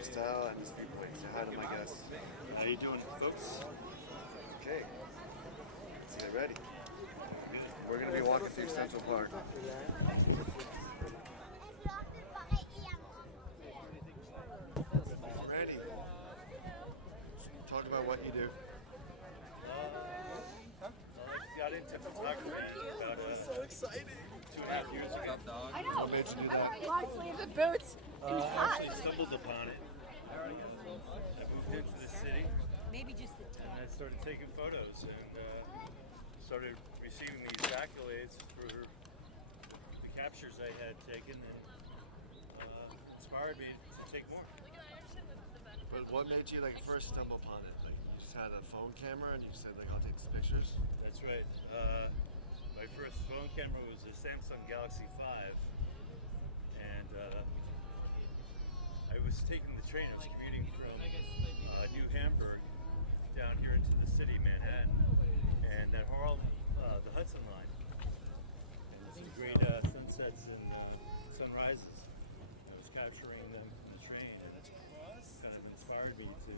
lifestyle and his viewpoint. Say hi to my guests. How you doing, folks? Okay. Let's get ready. We're going to be walking through Central Park. Ready. Talk about what you do. Got into photography about So exciting. 2.5 years ago. I know. What made you do that? Long sleeve and boots. I actually stumbled upon it. I moved into the city Maybe just the and I started taking photos and started receiving these accolades for the captures I had taken and inspired me to take more. But what made you first stumble upon it? Like you just had a phone camera and you said I'll take these pictures? That's right. My first phone camera was a Samsung Galaxy 5 and I was taking the train. I was commuting from New Hamburg down here into the city, Manhattan, and that Harlem, the Hudson line, and there's some great sunsets and sunrises. I was capturing them from the train. Kind of inspired me to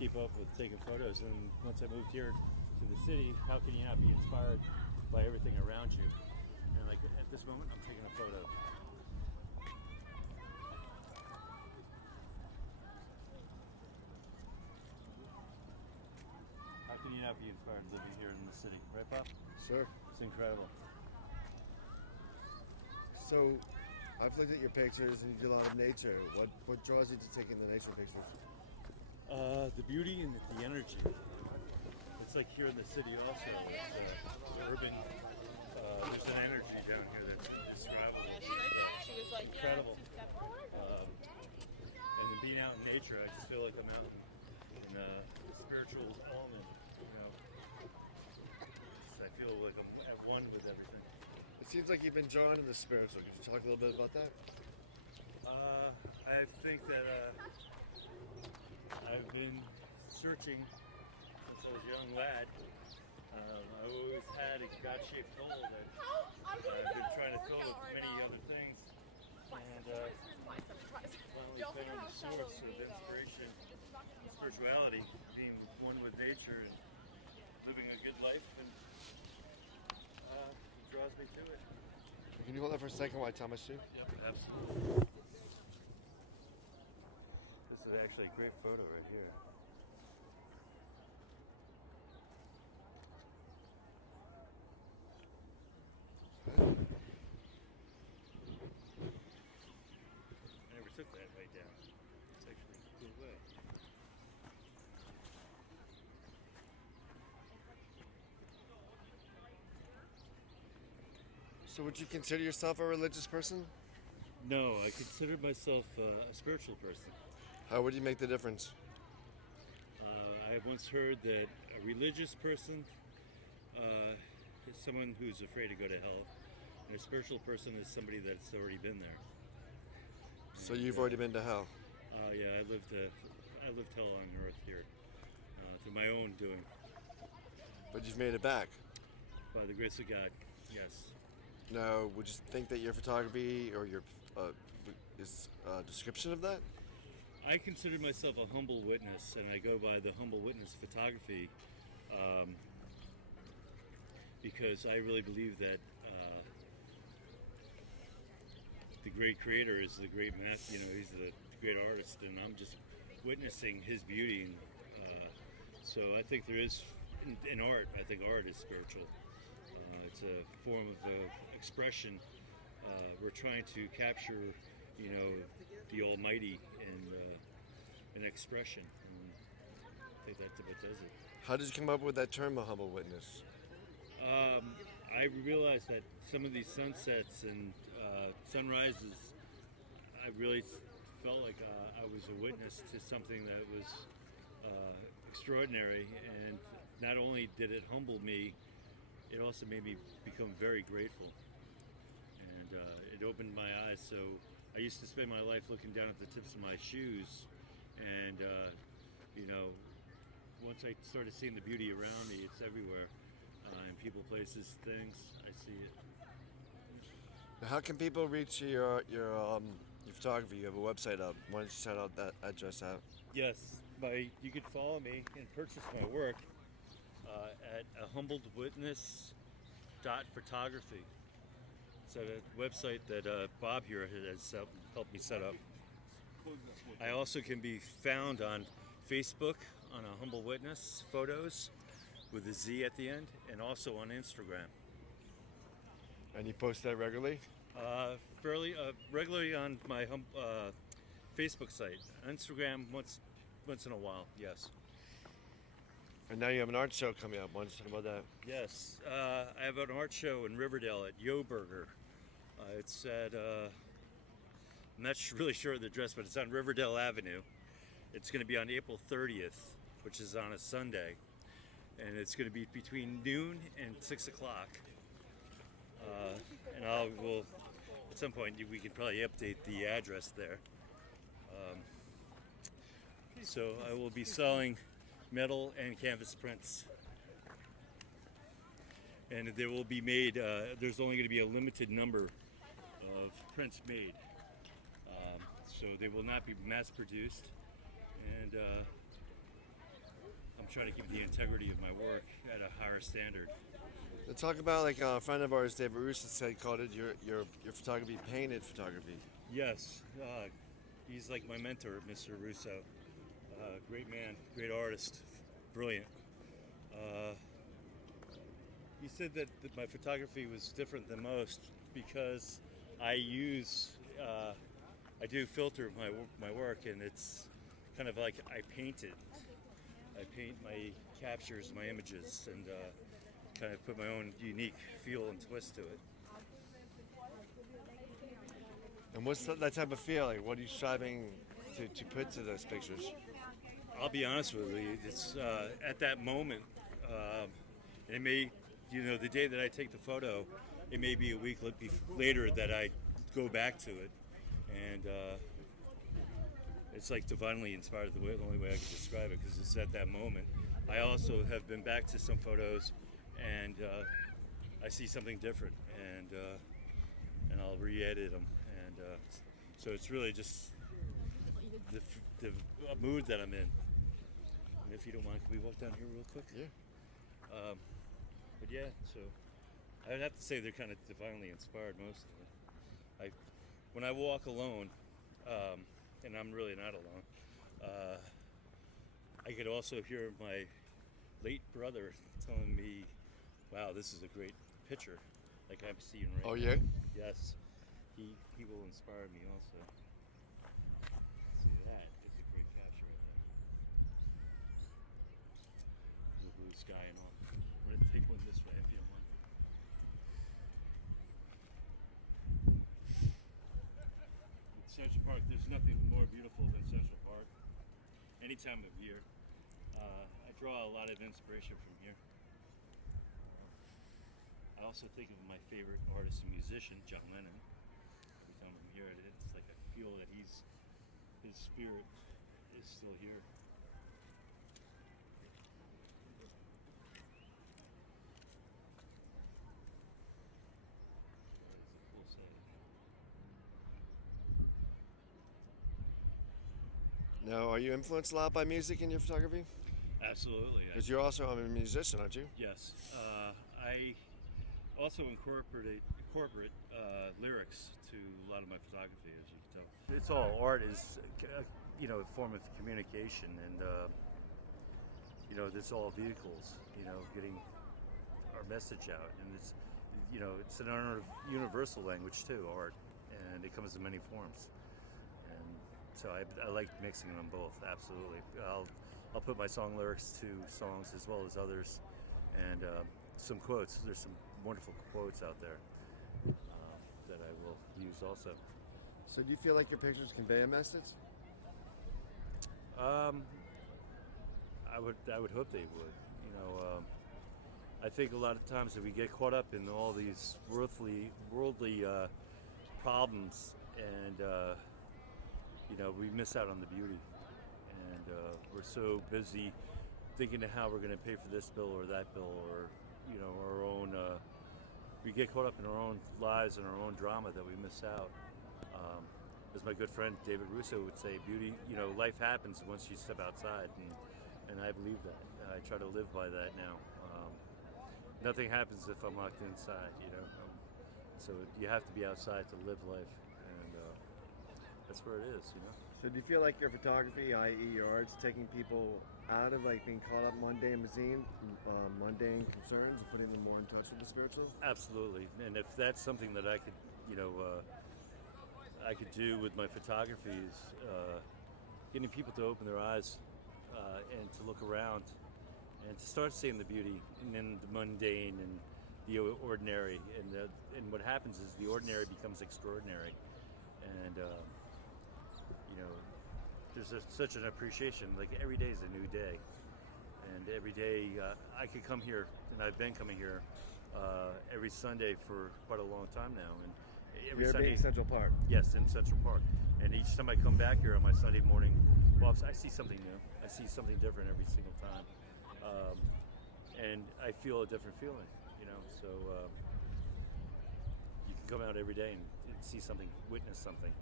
keep up with taking photos. And once I moved here to the city, how can you not be inspired by everything around you? And at this moment, I'm taking a photo. How can you not be inspired living here in the city, right, Bob? Sure. It's incredible. So, I've looked at your pictures and you do a lot of nature. What draws you to taking the nature pictures? The beauty and the energy. It's like here in the city also. It's urban. There's an energy down here that's indescribable. She was like, Incredible. And then being out in nature, I just feel like I'm out in the spiritual element. I feel like I'm at one with everything. It seems like you've been drawn to the spiritual. Could you talk a little bit about that? I think that I've been searching since I was a young lad. I always had a God-shaped hole that I've been trying to fill with many other things. And finally found the source of inspiration, spirituality, being one with nature and living a good life, and it draws me to it. Can you hold that for a second while I tell my story? Yep, absolutely. This is actually a great photo right here. I never took that way down. It's actually a good way. So would you consider yourself a religious person? No, I consider myself a spiritual person. How would you make the difference? I once heard that a religious person is someone who's afraid to go to hell, and a spiritual person is somebody that's already been there. So you've already been to hell? Yeah, I lived hell on earth here through my own doing. But you've made it back? By the grace of God, yes. Now, would you think that your photography or your is a description of that? I consider myself a humble witness, and I go by the humble witness photography because I really believe that the great creator is the great master. He's the great artist, and I'm just witnessing his beauty. So I think there is in art. I think art is spiritual. It's a form of expression. We're trying to capture, the Almighty in an expression. And I think that's what does it. How did you come up with that term, a humble witness? I realized that some of these sunsets and sunrises, I really felt like I was a witness to something that was extraordinary. And not only did it humble me, it also made me become very grateful, and it opened my eyes. So I used to spend my life looking down at the tips of my shoes, and once I started seeing the beauty around me, it's everywhere, in people, places, things. I see it. Now, how can people reach your your photography. You have a website up. Why don't you shout out that address out? Yes, you can follow me and purchase my work at Humbledwitness.photography. It's a website that Bob here has helped me set up. I also can be found on Facebook on a Humble Witness photos with a Z at the end, and also on Instagram. And you post that regularly? Fairly regularly on my Facebook site. Instagram once in a while, yes. And now you have an art show coming up. Why don't you talk about that? Yes, I have an art show in Riverdale at Yo Burger. It's at, I'm not really sure of the address, but it's on Riverdale Avenue. It's going to be on April 30th, which is on a Sunday. And it's going to be between noon and 6 o'clock. And we'll, at some point, we can probably update the address there. So I will be selling metal and canvas prints. And there will be made, there's only going to be a limited number of prints made. So they will not be mass produced. And I'm trying to keep the integrity of my work at a higher standard. Let's talk about like a friend of ours, David Russo, said called it your photography, painted photography. Yes, he's like my mentor, Mr. Russo. Great man, great artist, brilliant. He said that my photography was different than most because I do filter my work, and it's kind of like I paint it. I paint my captures, my images, and kind of put my own unique feel and twist to it. And what's that type of feel? Like, what are you striving to put to those pictures? I'll be honest with you, it's at that moment, it may, the day that I take the photo, it may be a week later that I go back to it, and it's like divinely inspired, the only way I can describe it, because it's at that moment. I also have been back to some photos, and I see something different, and I'll re-edit them, and so it's really just the mood that I'm in. And if you don't mind, can we walk down here real quick? Yeah. But yeah, so I'd have to say they're kind of divinely inspired, most of it. When I walk alone, and I'm really not alone, I could also hear my late brother telling me, wow, this is a great picture, like I'm seeing right now. Oh yeah? Yes, he will inspire me also. See, that is a great capture right there. The blue sky and all. We're gonna take one this way if you don't mind. In Central Park, there's nothing more beautiful than Central Park. Any time of year. I draw a lot of inspiration from here. I also think of my favorite artist and musician, John Lennon. Every time I'm here, it's like I feel that his spirit is still here. That is a cool set. Now, are you influenced a lot by music in your photography? Absolutely. Because you're also a musician, aren't you? Yes. I also incorporate lyrics to a lot of my photography, as you can tell. It's all art is, a form of communication, and it's all vehicles, getting our message out, and it's an universal language too, art, and it comes in many forms, and so I like mixing them both. Absolutely. I'll put my song lyrics to songs as well as others, and some quotes. There's some wonderful quotes out there that I will use also. So do you feel like your pictures convey a message? I would hope they would. I think a lot of times that we get caught up in all these worldly problems, and we miss out on the beauty. And we're so busy thinking of how we're going to pay for this bill or that bill, or our own. We get caught up in our own lives and our own drama that we miss out. as my good friend David Russo would say, beauty, life happens once you step outside, and I believe that. I try to live by that now. Nothing happens if I'm locked inside, so you have to be outside to live life, and that's where it is. So do you feel like your photography, i.e. your art's taking people out of like being caught up mundane mundane concerns and putting them more in touch with the spiritual? Absolutely, and if that's something that I could, I could do with my photography is getting people to open their eyes and to look around and to start seeing the beauty in the mundane and the ordinary. And what happens is the ordinary becomes extraordinary, and there's such an appreciation. Like every day is a new day, and every day I could come here, and I've been coming here every Sunday for quite a long time now. And every You're Sunday, being Central Park. yes, in Central Park. And each time I come back here on my Sunday morning walks, I see something new. I see something different every single time, and I feel a different feeling. So you can come out every day and see something, witness something,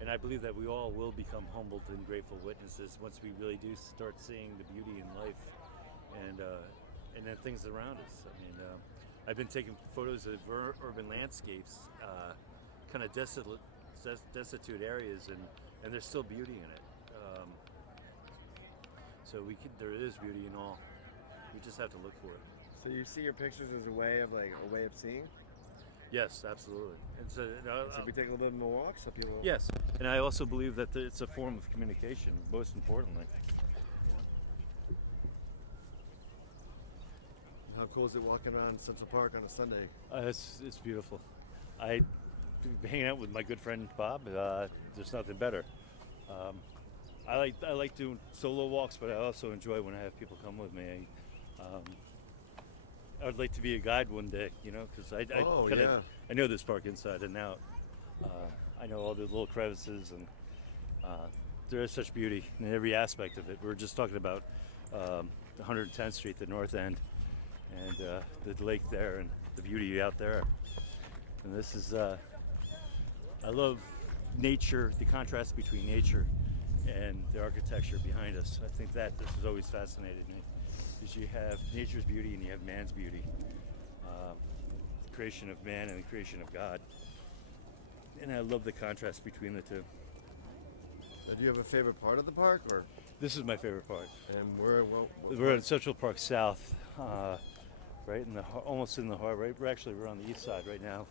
and I believe that we all will become humbled and grateful witnesses once we really do start seeing the beauty in life and then things around us. I mean, I've been taking photos of urban landscapes, kind of destitute areas, and there's still beauty in it. So there is beauty in all. We just have to look for it. So you see your pictures as a way of seeing? Yes, absolutely. And so, So we take a little bit more walks, so people. yes, and I also believe that it's a form of communication, most importantly. How cool is it walking around Central Park on a Sunday? It's beautiful. I hang out with my good friend Bob. There's nothing better. I like doing solo walks, but I also enjoy when I have people come with me. I would like to be a guide one day, because I know this park inside and out. I know all the little crevices, and there is such beauty in every aspect of it. We were just talking about 110th Street, the north end, and the lake there, and the beauty out there. And this is, I love nature, the contrast between nature and the architecture behind us. I think that this has always fascinated me. Is you have nature's beauty and you have man's beauty, the creation of man and the creation of God, and I love the contrast between the two. Do you have a favorite part of the park, or? This is my favorite part. And We're in Central Park South, right in almost in the heart. Right, we're on the east side right now,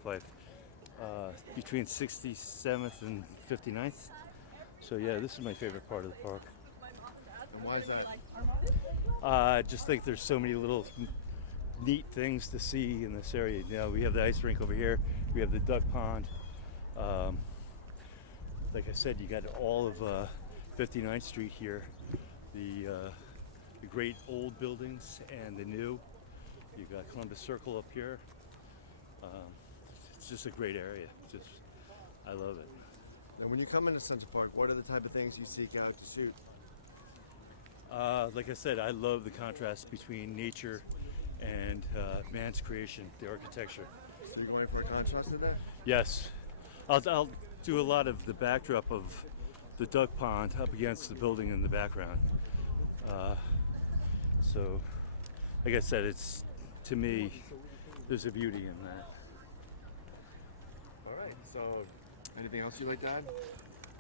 between 67th and 59th. So yeah, this is my favorite part of the park. And why is that? I just think there's so many little neat things to see in this area. We have the ice rink over here. We have the duck pond. Like I said, you got all of 59th Street here. The great old buildings and the new. You've got Columbus Circle up here. It's just a great area. I love it. And when you come into Central Park, what are the type of things you seek out to shoot? Like I said, I love the contrast between nature and man's creation, the architecture. So you're going for a contrast to that? Yes. I'll do a lot of the backdrop of the duck pond up against the building in the background. So, like I said, to me, there's a beauty in that. All right. So, anything else you'd like to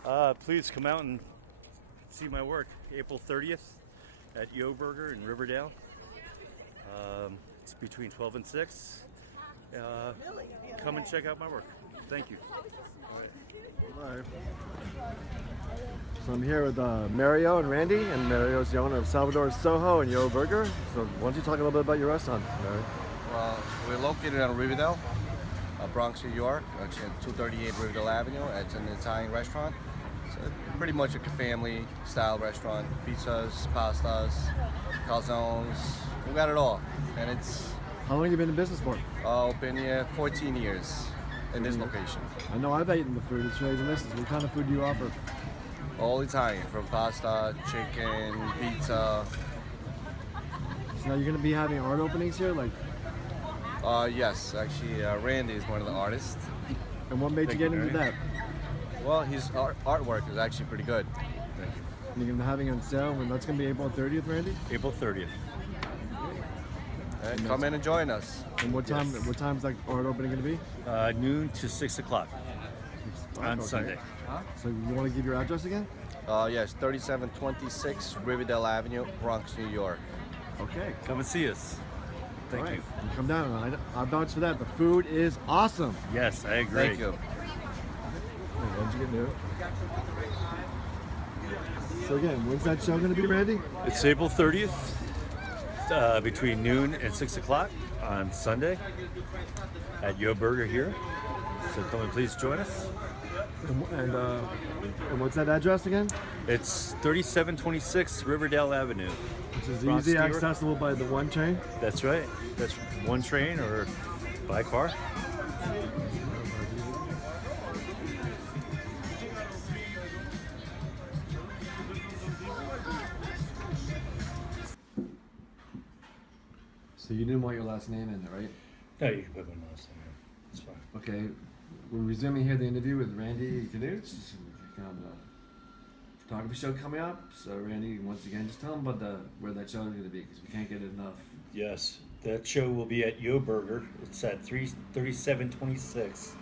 add? Please come out and see my work. April 30th at Yo Burger in Riverdale. It's between 12 and 6. Come and check out my work. Thank you. Bye. So I'm here with Mario and Randy, and Mario's the owner of Salvador's Soho and Yo Burger. So why don't you talk a little bit about your restaurant, Mario? Well, we're located on Riverdale, Bronx, New York, actually at 238 Riverdale Avenue. It's an Italian restaurant. It's pretty much a family-style restaurant. Pizzas, pastas, calzones, we got it all. And it's How long have you been in business for? been here 14 years in this location. I know I've eaten the food. It's really delicious. What kind of food do you offer? All Italian, from pasta, chicken, pizza. So now you're going to be having art openings here? Yes, actually, Randy is one of the artists. And what made you Thank get you, into Mary. that? Well, his artwork is actually pretty good. Thank you. And you're gonna be having it on sale, and that's gonna be April 30th, Randy. April 30th. And come in and join us. And what time? Yes. What time's that art opening gonna be? Noon to 6 o'clock on Okay. Sunday. So you want to give your address again? Yes, 3726 Riverdale Avenue, Bronx, New York. Okay. Come and see us. Thank All right. you. Come down. I vouch for that. The food is awesome. Yes, I agree. Thank you. When'd you get new? So again, when's that show gonna be, Randy? It's April 30th, between noon and 6 o'clock on Sunday at Yo Burger here. So come and please join us. And what's that address again? It's 3726 Riverdale Avenue. Which is Bronx, easy New York. accessible by the one train. That's right. That's one train or by car. So you didn't want your last name in there, right? No, you can put my last name in. It's fine. Okay. We're resuming here the interview with Randy Gnewuch. Photography show coming up. So Randy, once again, just tell them about where that show is going to be, because we can't get it enough. Yes, that show will be at Yo Burger. It's at 3726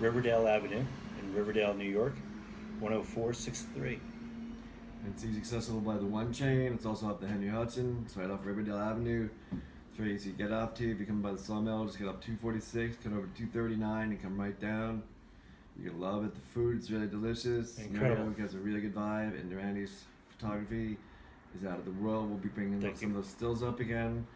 Riverdale Avenue in Riverdale, New York, 10463. And it's easy accessible by the one train. It's also off the Henry Hudson. It's right off Riverdale Avenue. It's very easy to get off to. If you come by the Sawmill, just get up 246, come over 239, and come right down. You're gonna love it. The food's really delicious. Incredible. Gnewuch has a really good vibe, and Randy's photography is out of the world. We'll be bringing Thank some you. of those stills up again.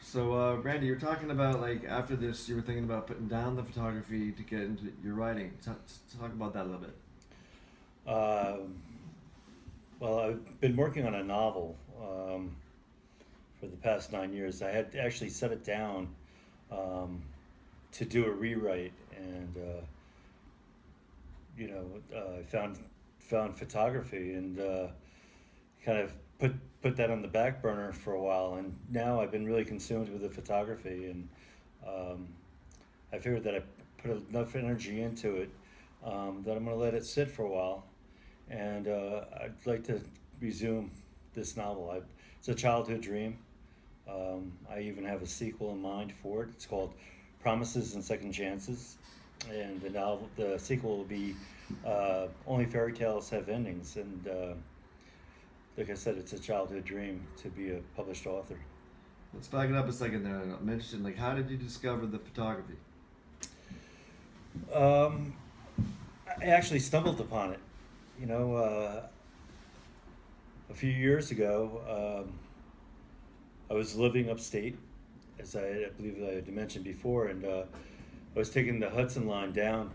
So, Randy, you're talking about, like, after this, you were thinking about putting down the photography to get into your writing. Talk about that a little bit. Well, I've been working on a novel for the past 9 years. I had actually set it down to do a rewrite, and I found photography and kind of put that on the back burner for a while. And now I've been really consumed with the photography, and I figured that I put enough energy into it that I'm going to let it sit for a while. And I'd like to resume this novel. It's a childhood dream. I even have a sequel in mind for it. It's called Promises and Second Chances, and the sequel will be Only Fairy Tales Have Endings. And like I said, it's a childhood dream to be a published author. Let's back it up a second there. I'm interested, like, how did you discover the photography? I actually stumbled upon it. A few years ago, I was living upstate, as I believe I had mentioned before, and I was taking the Hudson line down,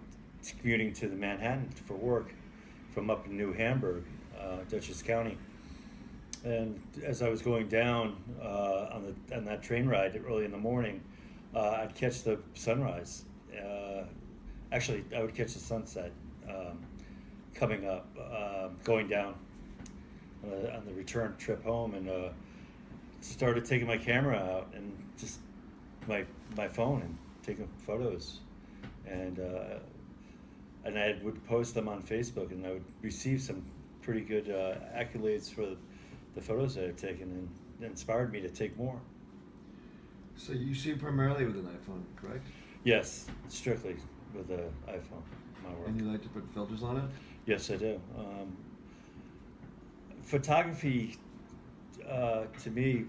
commuting to the Manhattan for work from up in New Hamburg, Dutchess County. And as I was going down on that train ride early in the morning, I'd catch the sunrise. Actually, I would catch the sunset coming up, going down on the return trip home, and started taking my camera out and just my phone and taking photos, and I would post them on Facebook, and I would receive some pretty good accolades for the photos I had taken, and it inspired me to take more. So you shoot primarily with an iPhone, correct? Yes, strictly with the iPhone, my work. And you like to put filters on it? Yes, I do. Photography, to me,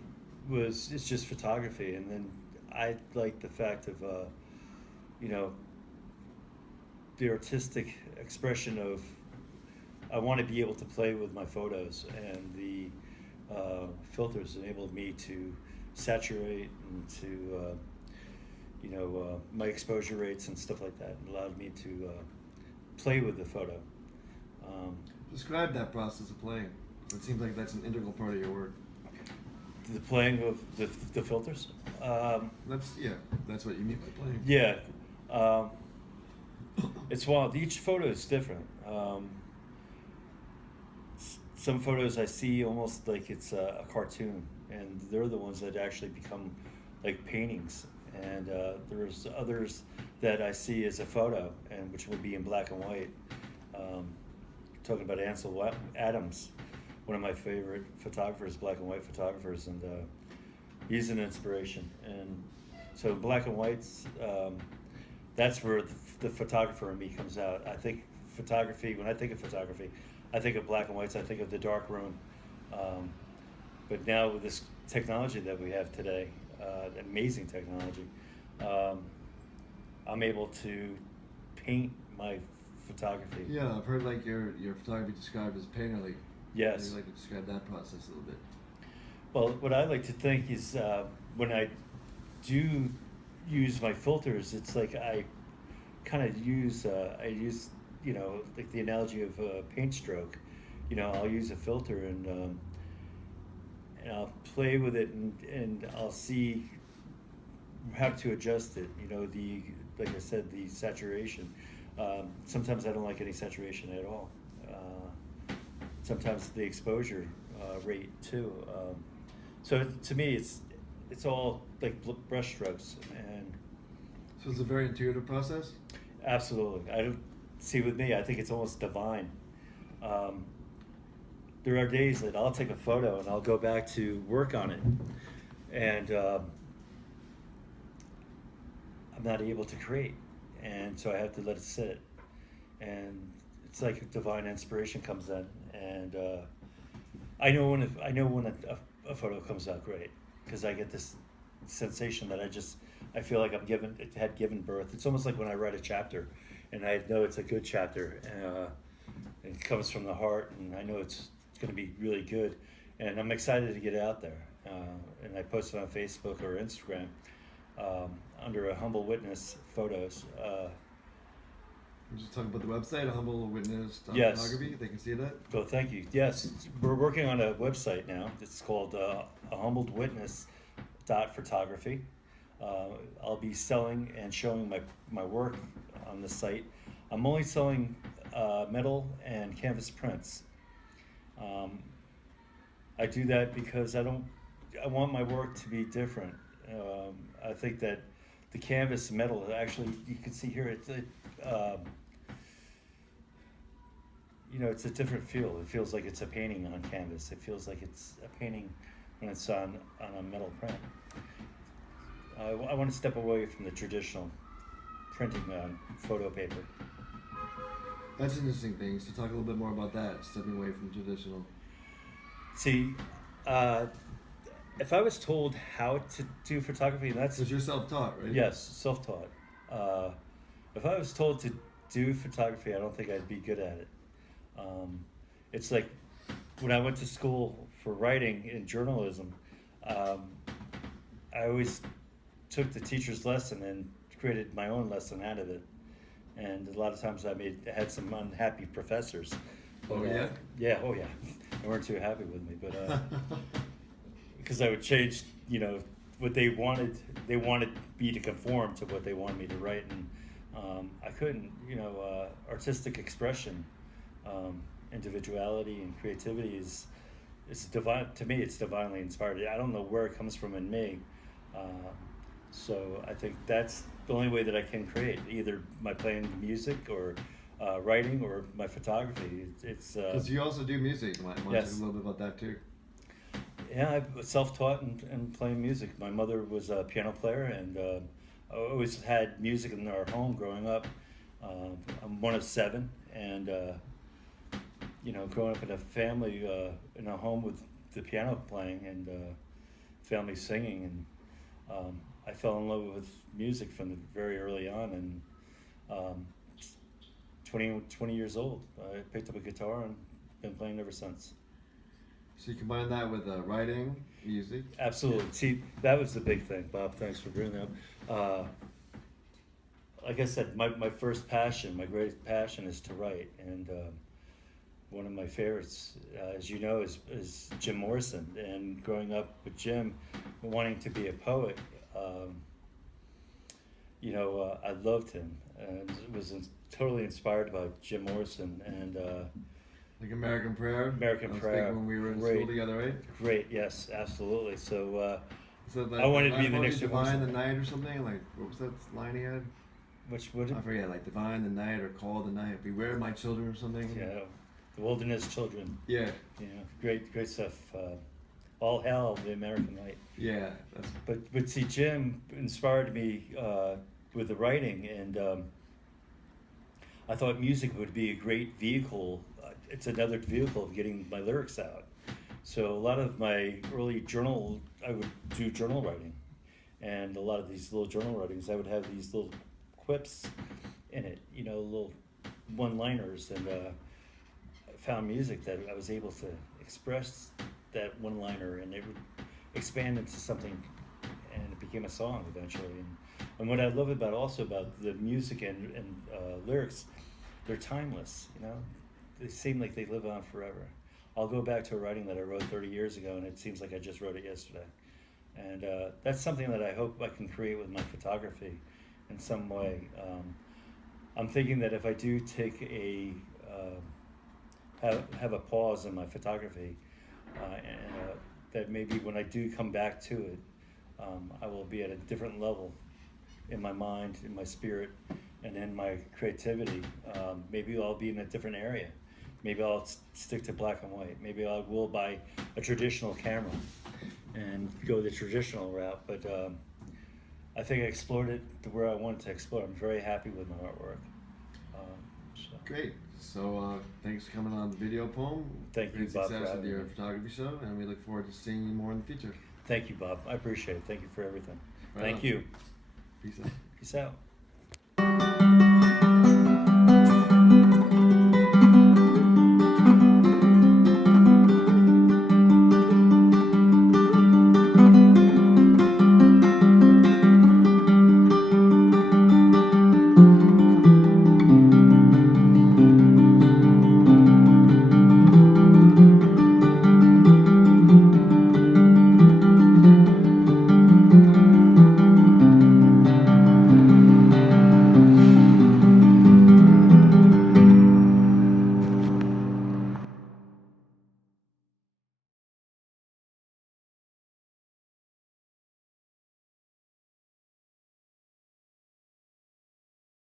it's just photography, and then I like the fact of, the artistic expression of, I want to be able to play with my photos, and the filters enabled me to saturate and to, my exposure rates and stuff like that. It allowed me to play with the photo. Describe that process of playing. It seems like that's an integral part of your work. The playing of the filters. That's what you mean by playing. Yeah, it's wild. Each photo is different. Some photos I see almost like it's a cartoon, and they're the ones that actually become like paintings. And there's others that I see as a photo, and which will be in black and white. Talking about Ansel Adams, one of my favorite photographers, black and white photographers, and he's an inspiration. And so black and whites, that's where the photographer in me comes out. I think photography, when I think of photography, I think of black and whites, I think of the dark room. But now with this technology that we have today, amazing technology, I'm able to paint my photography. Yeah, I've heard like your photography described as painterly. Yes. Would you like to describe that process a little bit? Well, what I like to think is when I do use my filters, it's like I kind of use, you know, like the analogy of a paint stroke. You know, I'll use a filter and I'll play with it and I'll see how to adjust it. You know, like I said, the saturation. Sometimes I don't like any saturation at all. Sometimes the exposure rate too. So to me, it's all like brush strokes, and So it's a very intuitive process? absolutely. I don't see with me. I think it's almost divine. There are days that I'll take a photo and I'll go back to work on it, and I'm not able to create, and so I have to let it sit. And it's like divine inspiration comes in, and I know when a photo comes out great, because I get this sensation that I feel like it had given birth. It's almost like when I write a chapter, and I know it's a good chapter, and it comes from the heart, and I know it's going to be really good, and I'm excited to get it out there. And I post it on Facebook or Instagram under a Humbledwitness photos. We're just talking about the website, Humbledwitness Yes. photography. They can see that. Oh, thank you. Yes, we're working on a website now. It's called Humbledwitness.photography. I'll be selling and showing my work on the site. I'm only selling metal and canvas prints. I do that because I want my work to be different. I think that the canvas metal, actually, you can see here, you know, it's a different feel. It feels like it's a painting on canvas. It feels like it's a painting when it's on a metal print. I want to step away from the traditional printing on photo paper. That's an interesting thing. So talk a little bit more about that, stepping away from traditional. See, if I was told how to do photography, and that's Because you're self-taught, right? yes, self-taught. If I was told to do photography, I don't think I'd be good at it. It's like when I went to school for writing in journalism, I always took the teacher's lesson and created my own lesson out of it. And a lot of times I had some unhappy professors. But, Oh, yeah? yeah, oh yeah. They weren't too happy with me, but because I would change, you know, what they wanted. They wanted me to conform to what they wanted me to write, and I couldn't. You know, artistic expression, individuality, and creativity is divine to me. It's divinely inspired. I don't know where it comes from in me, so I think that's the only way that I can create, either by playing music or writing or my photography. It's Because you also do music. I want to Yes. talk a little bit about that too. yeah, I'm self-taught and playing music. My mother was a piano player, and I always had music in our home growing up. I'm one of 7, and you know, growing up in a family, in a home with the piano playing and family singing, and I fell in love with music from the very early on, and 20 years old, I picked up a guitar and been playing ever since. So you combine that with writing, music. Absolutely. See, that was the big thing, Bob. Thanks for bringing that up. Like I said, my first passion, my greatest passion is to write, and one of my favorites, as you know, is Jim Morrison. And growing up with Jim, wanting to be a poet, you know, I loved him and was totally inspired by Jim Morrison. And Like American Prayer. American That was Prayer. big when we were in Great. school together, right? great, yes, absolutely. So So I wanted to be the next Divine the Jim Night or something. Like, what was that line he had? which would I forget, like Divine the Night or Call the Night, Beware My Children or something. yeah, the Wilderness Children. Yeah, You know, great stuff. All Hell, the American Light. yeah, that's But see, Jim inspired me with the writing, and I thought music would be a great vehicle. It's another vehicle of getting my lyrics out. So a lot of my early journal, I would do journal writing, and a lot of these little journal writings, I would have these little quips in it, you know, little one-liners, and I found music that I was able to express that one-liner, and it would expand into something, and it became a song eventually. And what I love about the music and lyrics, they're timeless. You know, they seem like they live on forever. I'll go back to a writing that I wrote 30 years ago, and it seems like I just wrote it yesterday. And that's something that I hope I can create with my photography in some way. I'm thinking that if I do take have a pause in my photography, and that maybe when I do come back to it, I will be at a different level in my mind, in my spirit, and in my creativity. Maybe I'll be in a different area. Maybe I'll stick to black and white. Maybe I will buy a traditional camera and go the traditional route. But I think I explored it to where I wanted to explore. I'm very happy with my artwork. So. great. So thanks for coming on the Video Poem. Thank you, Great Bob, for success with having your me. photography show, and we look forward to seeing you more in the future. Thank you, Bob. I appreciate it. Thank you for everything. Right Thank on. you. Peace out. Peace out.